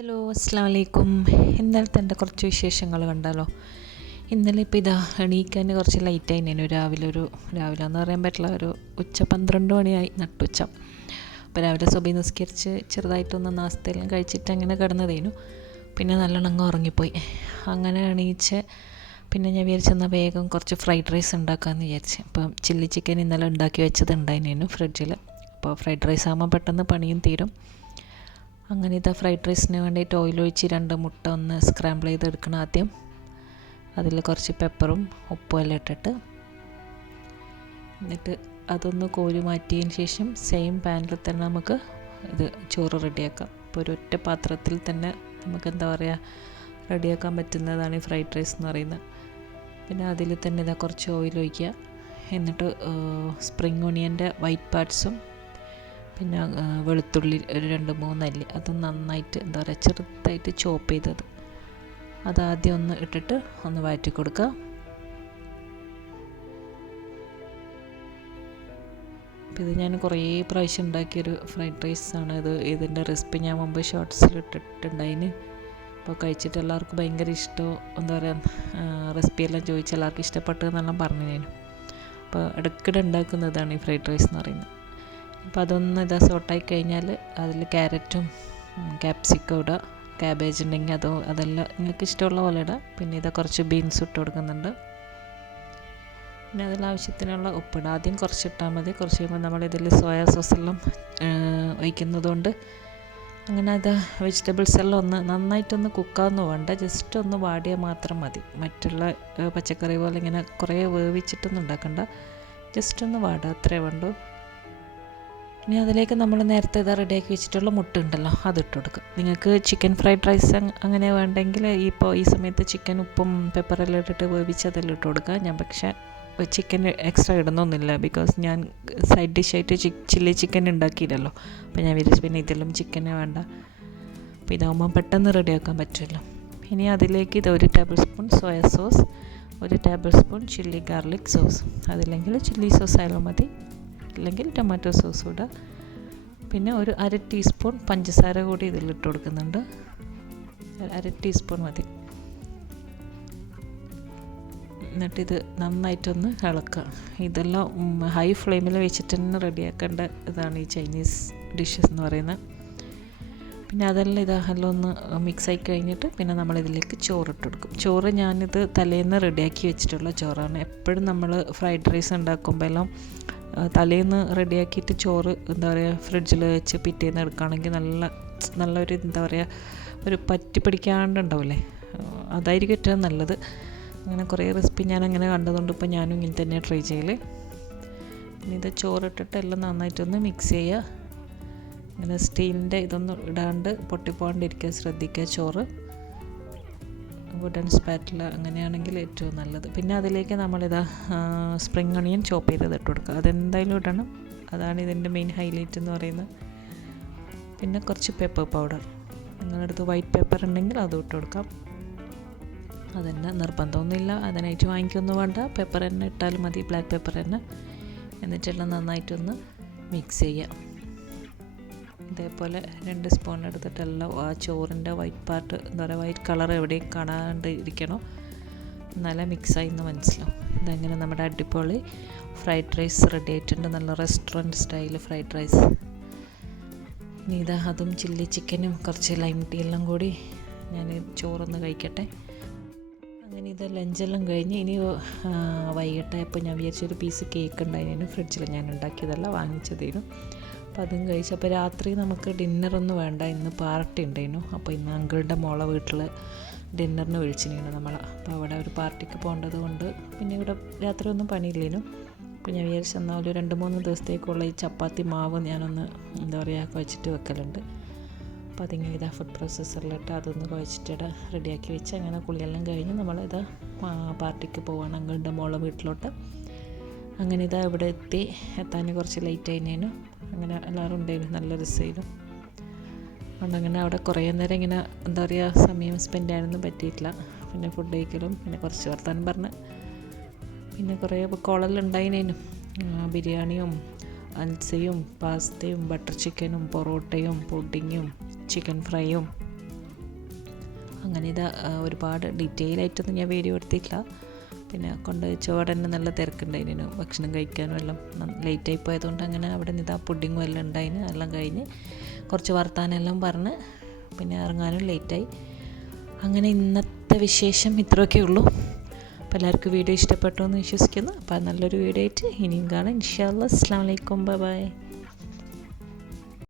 Hello അസ്സാം വലൈക്കും. ഇന്നലത്തെ എൻ്റെ കുറച്ച് വിശേഷങ്ങൾ കണ്ടാലോ. ഇന്നലെ ഇപ്പോൾ ഇതാ എണീക്കാൻ കുറച്ച് ലൈറ്റായി. ഞാൻ രാവിലെ എന്ന് പറയാൻ പറ്റില്ല, ഒരു ഉച്ച 12 മണിയായി, നട്ടുച്ച. അപ്പോൾ രാവിലെ സുബഹി നിസ്കരിച്ച് ചെറുതായിട്ടൊന്ന് നാസ്തയെല്ലാം കഴിച്ചിട്ട് അങ്ങനെ കിടന്നതേനു. പിന്നെ നല്ലോണം അങ്ങ് ഉറങ്ങിപ്പോയി. അങ്ങനെ എണീച്ച് പിന്നെ ഞാൻ വിചാരിച്ചെന്നാൽ വേഗം കുറച്ച് ഫ്രൈഡ് റൈസ് ഉണ്ടാക്കാമെന്ന് വിചാരിച്ച്. അപ്പം ചില്ലി ചിക്കൻ ഇന്നലെ ഉണ്ടാക്കി വെച്ചതുണ്ടായിരുന്നു ഫ്രിഡ്ജിൽ. അപ്പോൾ ഫ്രൈഡ് റൈസ് ആകുമ്പോൾ പെട്ടെന്ന് പണിയും തീരും. അങ്ങനെ ഇതാ ഫ്രൈഡ് റൈസിന് വേണ്ടിയിട്ട് ഓയിലൊഴിച്ച് 2 മുട്ട ഒന്ന് സ്ക്രാമ്പിൾ ചെയ്തെടുക്കണം ആദ്യം. അതിൽ കുറച്ച് പെപ്പറും ഉപ്പും എല്ലാം ഇട്ടിട്ട് എന്നിട്ട് അതൊന്ന് കോരി മാറ്റിയതിന് ശേഷം സെയിം പാനിൽ തന്നെ നമുക്ക് ഇത് ചോറ് റെഡിയാക്കാം. ഇപ്പോൾ ഒരൊറ്റ പാത്രത്തിൽ തന്നെ നമുക്ക് എന്താ പറയുക റെഡിയാക്കാൻ പറ്റുന്നതാണ് ഈ ഫ്രൈഡ് റൈസ് എന്ന് പറയുന്നത്. പിന്നെ അതിൽ തന്നെ ഇതാ കുറച്ച് ഓയിൽ ഒഴിക്കുക. എന്നിട്ട് സ്പ്രിംഗ് ഓണിയൻ്റെ വൈറ്റ് പാർട്സും പിന്നെ വെളുത്തുള്ളി ഒരു 2-3 അല്ലി അത് നന്നായിട്ട് എന്താ പറയുക ചെറുതായിട്ട് ചോപ്പ് ചെയ്തത് അതാദ്യം ഒന്ന് ഇട്ടിട്ട് ഒന്ന് വഴറ്റി കൊടുക്കുക. ഇത് ഞാൻ കുറേ പ്രാവശ്യം ഉണ്ടാക്കിയൊരു ഫ്രൈഡ് റൈസാണ്. ഇതിൻ്റെ റെസിപ്പി ഞാൻ മുമ്പ് ഷോർട്സിൽ ഇട്ടിട്ടുണ്ടായിന്. അപ്പോൾ കഴിച്ചിട്ട് എല്ലാവർക്കും ഭയങ്കര ഇഷ്ടവും എന്താ പറയുക റെസിപ്പിയെല്ലാം ചോദിച്ച് എല്ലാവർക്കും ഇഷ്ടപ്പെട്ടു എന്നെല്ലാം പറഞ്ഞു ഞാൻ. അപ്പോൾ ഇടയ്ക്കിടെ ഉണ്ടാക്കുന്നതാണ് ഈ ഫ്രൈഡ് റൈസ് എന്ന് പറയുന്നത്. അപ്പോൾ അതൊന്ന് സോട്ടായി കഴിഞ്ഞാൽ അതിൽ ക്യാരറ്റും ക്യാപ്സിക്കം ഇടുക. ക്യാബേജ് ഉണ്ടെങ്കിൽ അതെല്ലാം നിങ്ങൾക്ക് ഇഷ്ടമുള്ള പോലെ ഇടുക. പിന്നെ കുറച്ച് ബീൻസ് ഇട്ട് കൊടുക്കുന്നുണ്ട്. പിന്നെ അതിലാവശ്യത്തിനുള്ള ഉപ്പിടുക. ആദ്യം കുറച്ചിട്ടാൽ മതി. കുറച്ച് കഴിയുമ്പോൾ നമ്മളിതിൽ സോയാ സോസെല്ലാം ഒഴിക്കുന്നതുകൊണ്ട് അങ്ങനെ വെജിറ്റബിൾസ് എല്ലാം ഒന്ന് നന്നായിട്ടൊന്ന് കുക്കാവുന്നു വേണ്ട, ജസ്റ്റ് ഒന്ന് വാടിയാൽ മാത്രം മതി. മറ്റുള്ള പച്ചക്കറി പോലെ ഇങ്ങനെ കുറേ വേവിച്ചിട്ടൊന്നും ഉണ്ടാക്കണ്ട, ജസ്റ്റ് ഒന്ന് വാടുക, അത്രേ വേണ്ടൂ. ഇനി അതിലേക്ക് നമ്മൾ നേരത്തെ റെഡിയാക്കി വെച്ചിട്ടുള്ള മുട്ട ഉണ്ടല്ലോ അതിട്ട് കൊടുക്കുക. നിങ്ങൾക്ക് ചിക്കൻ ഫ്രൈഡ് റൈസ് അങ്ങനെ വേണ്ടെങ്കിൽ ഈ സമയത്ത് ചിക്കൻ ഉപ്പും പെപ്പറെല്ലാം ഇട്ടിട്ട് വേവിച്ചതെല്ലാം ഇട്ട് കൊടുക്കുക. ഞാൻ പക്ഷേ ചിക്കൻ എക്സ്ട്രാ ഇടുന്നൊന്നുമില്ല, ബിക്കോസ് ഞാൻ സൈഡ് ഡിഷായിട്ട് ചില്ലി ചിക്കൻ ഉണ്ടാക്കിയില്ലല്ലോ. അപ്പോൾ ഞാൻ വിചാരിച്ചു പിന്നെ ഇതെല്ലാം ചിക്കനെ വേണ്ട, അപ്പോൾ ഇതാകുമ്പോൾ പെട്ടെന്ന് റെഡിയാക്കാൻ പറ്റുമല്ലോ. ഇനി അതിലേക്ക് 1 table spoon soya sauce, 1 table spoon chilli garlic sauce, അതില്ലെങ്കിൽ ചില്ലി സോസ് ആയാലും മതി, അല്ലെങ്കിൽ ടൊമാറ്റോ സോസ് ഇടുക. പിന്നെ ഒരു 1/2 ടീസ്പൂൺ പഞ്ചസാര കൂടി ഇതിലിട്ട് കൊടുക്കുന്നുണ്ട്. 1/2 ടീസ്പൂൺ മതി. എന്നിട്ടിത് നന്നായിട്ടൊന്ന് ഇളക്കുക. ഇതെല്ലാം ഹൈ ഫ്ലെയിമിൽ വെച്ചിട്ട് തന്നെ റെഡിയാക്കേണ്ട ഇതാണ് ഈ ചൈനീസ് ഡിഷസ് എന്ന് പറയുന്നത്. പിന്നെ അതെല്ലാം എല്ലാം ഒന്ന് മിക്സായി കഴിഞ്ഞിട്ട് പിന്നെ നമ്മളിതിലേക്ക് ചോറിട്ട് കൊടുക്കും. ചോറ് ഞാനിത് തലേന്ന് റെഡിയാക്കി വെച്ചിട്ടുള്ള ചോറാണ്. എപ്പോഴും നമ്മൾ ഫ്രൈഡ് റൈസ് ഉണ്ടാക്കുമ്പോൾ എല്ലാം തലേന്ന് റെഡിയാക്കിയിട്ട് ചോറ് എന്താ പറയുക ഫ്രിഡ്ജിൽ വെച്ച് പിറ്റേന്ന് എടുക്കുകയാണെങ്കിൽ നല്ലൊരു എന്താ പറയുക ഒരു പറ്റി പിടിക്കാണ്ടുണ്ടാവില്ലേ, അതായിരിക്കും ഏറ്റവും നല്ലത്. അങ്ങനെ കുറേ റെസിപ്പി ഞാൻ അങ്ങനെ കണ്ടതുകൊണ്ട് ഇപ്പോൾ ഞാനും ഇങ്ങനെ തന്നെ ട്രൈ ചെയ്യൽ. പിന്നെ ഇത് ചോറിട്ടിട്ട് എല്ലാം നന്നായിട്ടൊന്ന് മിക്സ് ചെയ്യുക. അങ്ങനെ സ്റ്റീലിൻ്റെ ഇതൊന്നും ഇടാണ്ട് പൊട്ടിപ്പോകാണ്ടിരിക്കുക ശ്രദ്ധിക്കുക. ചോറ് വുഡൻ സ്പാറ്റില അങ്ങനെയാണെങ്കിൽ ഏറ്റവും നല്ലത്. പിന്നെ അതിലേക്ക് സ്പ്രിംഗ് ഓണിയൻ ചോപ്പ് ചെയ്തത് ഇട്ട് കൊടുക്കുക. അതെന്തായാലും ഇടണം, അതാണ് ഇതിൻ്റെ മെയിൻ ഹൈലൈറ്റ് എന്ന് പറയുന്നത്. പിന്നെ കുറച്ച് പെപ്പർ പൗഡർ, നിങ്ങളുടെ അടുത്ത് വൈറ്റ് പെപ്പർ ഉണ്ടെങ്കിൽ അതും ഇട്ട് കൊടുക്കാം. അതെന്നെ നിർബന്ധമൊന്നുമില്ല, അതിനായിട്ട് വാങ്ങിക്കൊന്നും വേണ്ട, പെപ്പർ തന്നെ ഇട്ടാലും മതി, ബ്ലാക്ക് പെപ്പർ തന്നെ. എന്നിട്ടെല്ലാം നന്നായിട്ടൊന്ന് മിക്സ് ചെയ്യാം. ഇതേപോലെ 2 സ്പൂൺ എടുത്തിട്ടെല്ലാം ആ ചോറിൻ്റെ വൈറ്റ് പാർട്ട് എന്താ പറയുക വൈറ്റ് കളർ എവിടെയും കാണാണ്ട് ഇരിക്കണം, നല്ല മിക്സായി എന്ന് മനസ്സിലാവും. ഇതങ്ങനെ നമ്മുടെ അടിപൊളി ഫ്രൈഡ് റൈസ് റെഡി ആയിട്ടുണ്ട്, നല്ല റെസ്റ്റോറൻറ്റ് സ്റ്റൈൽ ഫ്രൈഡ് റൈസ്. ഇനി അതും ചില്ലി ചിക്കനും കുറച്ച് ലൈം ടീ എല്ലാം കൂടി ഞാൻ ചോറൊന്ന് കഴിക്കട്ടെ. അങ്ങനെ ലഞ്ചെല്ലാം കഴിഞ്ഞ് ഇനി വൈകിട്ടായപ്പോൾ ഞാൻ വിചാരിച്ചൊരു പീസ് കേക്ക് ഉണ്ടായിരുന്നു ഫ്രിഡ്ജിൽ, ഞാൻ ഉണ്ടാക്കിയതല്ല വാങ്ങിച്ചതേനു. അപ്പോൾ അതും കഴിച്ചു. അപ്പോൾ രാത്രി നമുക്ക് ഡിന്നറൊന്നും വേണ്ട, ഇന്ന് പാർട്ടി ഉണ്ടായിരുന്നു. അപ്പോൾ ഇന്ന് അങ്കിളുടെ മോളെ വീട്ടിൽ ഡിന്നറിന് വിളിച്ചിരുന്നു നമ്മളെ. അപ്പോൾ അവിടെ ഒരു പാർട്ടിക്ക് പോകേണ്ടത് കൊണ്ട് പിന്നെ ഇവിടെ രാത്രി ഒന്നും പണിയില്ലേനു. അപ്പോൾ ഞാൻ വിചാരിച്ചു എന്നാൽ ഒരു 2-3 ദിവസത്തേക്കുള്ള ഈ ചപ്പാത്തി മാവ് ഞാനൊന്ന് എന്താ പറയുക കുഴച്ചിട്ട് വെക്കലുണ്ട്. അപ്പോൾ അതിങ്ങനെ ഫുഡ് പ്രോസസ്സറിലിട്ട് അതൊന്ന് കുഴച്ചിട്ട് റെഡിയാക്കി വെച്ച് അങ്ങനെ കുളിയെല്ലാം കഴിഞ്ഞ് നമ്മളിത് പാർട്ടിക്ക് പോവാണ് അങ്കിളുടെ മോളെ വീട്ടിലോട്ട്. അങ്ങനെ ഇവിടെ എത്താൻ കുറച്ച് ലേറ്റ് ആയിരുന്നു. അങ്ങനെ എല്ലാവരും ഉണ്ടായിരുന്നു, നല്ല രസമായിരുന്നു. അതുകൊണ്ട് അങ്ങനെ അവിടെ കുറേ നേരം ഇങ്ങനെ എന്താ പറയുക സമയം സ്പെൻഡ് ചെയ്യാനൊന്നും പറ്റിയിട്ടില്ല. പിന്നെ ഫുഡ് കഴിക്കലും പിന്നെ കുറച്ച് വർത്താനം പറഞ്ഞ് പിന്നെ കുറേ കോളെല്ലാം ഉണ്ടായിരുന്നു. ബിരിയാണിയും അൽസയും പാസ്തയും ബട്ടർ ചിക്കനും പൊറോട്ടയും പുഡിങ്ങും ചിക്കൻ ഫ്രൈയും അങ്ങനെ ഇതാ ഒരുപാട് ഡീറ്റെയിൽ ആയിട്ടൊന്നും ഞാൻ വീഡിയോ എടുത്തിട്ടില്ല. പിന്നെ കൊണ്ടുവച്ച ഉടനെ നല്ല തിരക്കുണ്ടായിരുന്നു ഭക്ഷണം കഴിക്കാനും എല്ലാം. ലേറ്റായി പോയതുകൊണ്ട് അങ്ങനെ അവിടെ നിന്ന് ഇതാ പുഡിങ്ങും എല്ലാം ഉണ്ടായിന്. എല്ലാം കഴിഞ്ഞ് കുറച്ച് വർത്താനെല്ലാം പറഞ്ഞ് പിന്നെ ഇറങ്ങാനും ലേറ്റായി. അങ്ങനെ ഇന്നത്തെ വിശേഷം ഇത്രയൊക്കെ ഉള്ളൂ. അപ്പോൾ എല്ലാവർക്കും വീഡിയോ ഇഷ്ടപ്പെട്ടു എന്ന് വിശ്വസിക്കുന്നു. അപ്പോൾ നല്ലൊരു വീഡിയോ ആയിട്ട് ഇനിയും കാണാം ഇൻഷാ അല്ലാഹ്. അസ്സലാമു അലൈക്കും, ബൈ ബൈ.